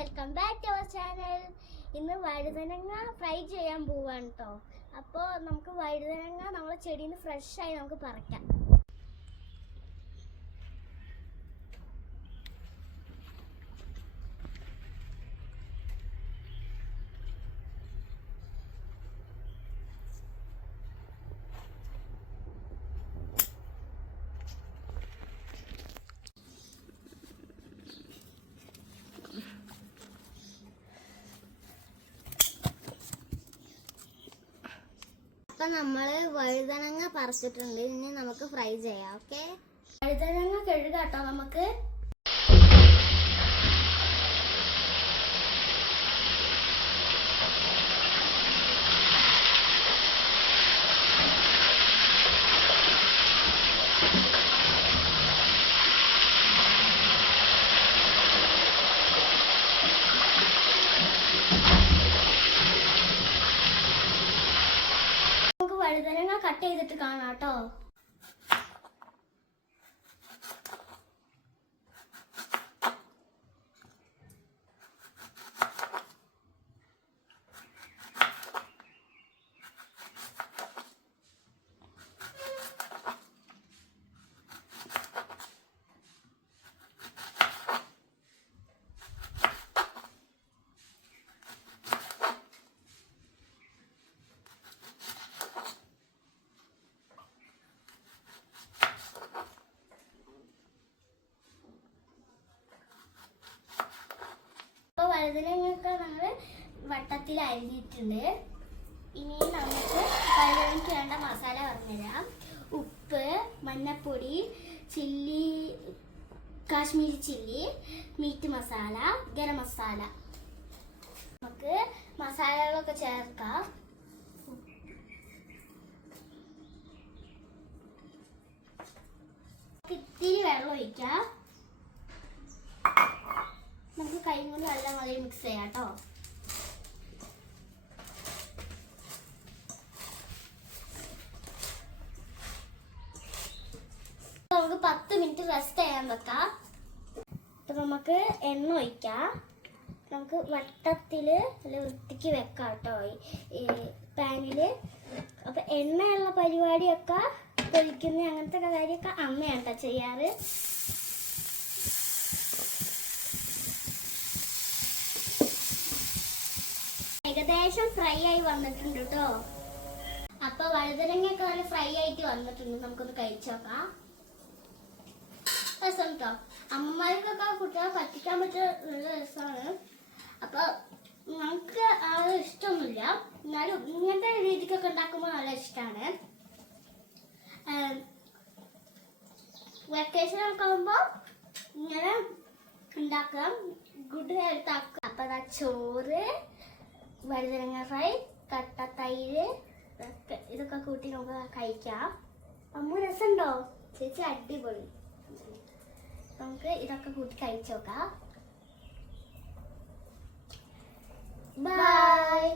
Welcome back to our channel. ഇന്ന് വഴുതനങ്ങ fry ചെയ്യാൻ പോവാണ് കേട്ടോ. അപ്പോൾ നമുക്ക് വഴുതനങ്ങ നമ്മളെ ചെടിയിൽ നിന്ന് ഫ്രഷായി നമുക്ക് പറിക്കാം. അപ്പം നമ്മൾ വഴുതനങ്ങ പറിച്ചിട്ടുണ്ട്. ഇനി നമുക്ക് ഫ്രൈ ചെയ്യാം. ഓക്കെ, വഴുതനങ്ങ കഴുകാട്ടോ നമുക്ക്. വഴുതനങ്ങ കട്ട് ചെയ്തിട്ട് കാണാം കേട്ടോ. വഴുതനങ്ങയൊക്കെ നമ്മൾ വട്ടത്തിൽ അരിഞ്ഞിട്ടുണ്ട്. ഇനി നമുക്ക് വഴുതനങ്ങയ്ക്ക് വേണ്ട മസാല പറഞ്ഞുതരാം. ഉപ്പ്, മഞ്ഞൾപ്പൊടി, chilli, Kashmiri chilli, meat masala, garam masala. നമുക്ക് മസാലകളൊക്കെ ചേർക്കാം. ഇത്തിരി വെള്ളം ഒഴിക്കാം. നമുക്ക് കൈ കൊണ്ട് നല്ല മതി മിക്സ് ചെയ്യാം കേട്ടോ. നമുക്ക് 10 മിനിറ്റ് റെസ്റ്റ് ചെയ്യാൻ വെക്കാം. അപ്പൊ നമുക്ക് എണ്ണ ഒഴിക്കാം. നമുക്ക് വട്ടത്തില് നല്ല വൃത്തിക്ക് വെക്കാം കേട്ടോ ഈ പാനില്. അപ്പൊ എണ്ണയുള്ള പരിപാടിയൊക്കെ പൊരിക്കുന്ന അങ്ങനത്തെ കാര്യമൊക്കെ അമ്മയാണ് കേട്ടോ ചെയ്യാറ്. ഏകദേശം ഫ്രൈ ആയി വന്നിട്ടുണ്ട് കേട്ടോ. അപ്പൊ വഴുതനങ്ങയൊക്കെ നല്ല ഫ്രൈ ആയിട്ട് വന്നിട്ടുണ്ട്. നമുക്കൊന്ന് കഴിച്ചു നോക്കാം. രസം കേട്ടോ. അമ്മമാർക്കൊക്കെ കുട്ടികളെ പറ്റിക്കാൻ പറ്റിയ നല്ല രസമാണ്. അപ്പൊ നമുക്ക് അത് ഇഷ്ടമൊന്നുമില്ല, എന്നാലും ഇങ്ങനത്തെ രീതിക്കൊക്കെ ഉണ്ടാക്കുമ്പോൾ നല്ല ഇഷ്ടമാണ്. വെക്കേഷൻ ഒക്കെ ആകുമ്പോൾ ഇങ്ങനെ ഉണ്ടാക്കാം. ഗുഡ് ഹെൽത്ത് ആക്കാം. അപ്പൊ അതാ ചോറ്, വഴുതനങ്ങ ഫ്രൈ, കട്ട തൈര്, ഇതൊക്കെ കൂട്ടി നമുക്ക് കഴിക്കാം. അമ്മ രസമുണ്ടോ? ചേച്ചി അടിപൊളി. നമുക്ക് ഇതൊക്കെ കൂട്ടി കഴിച്ചു നോക്കാം. ബൈ.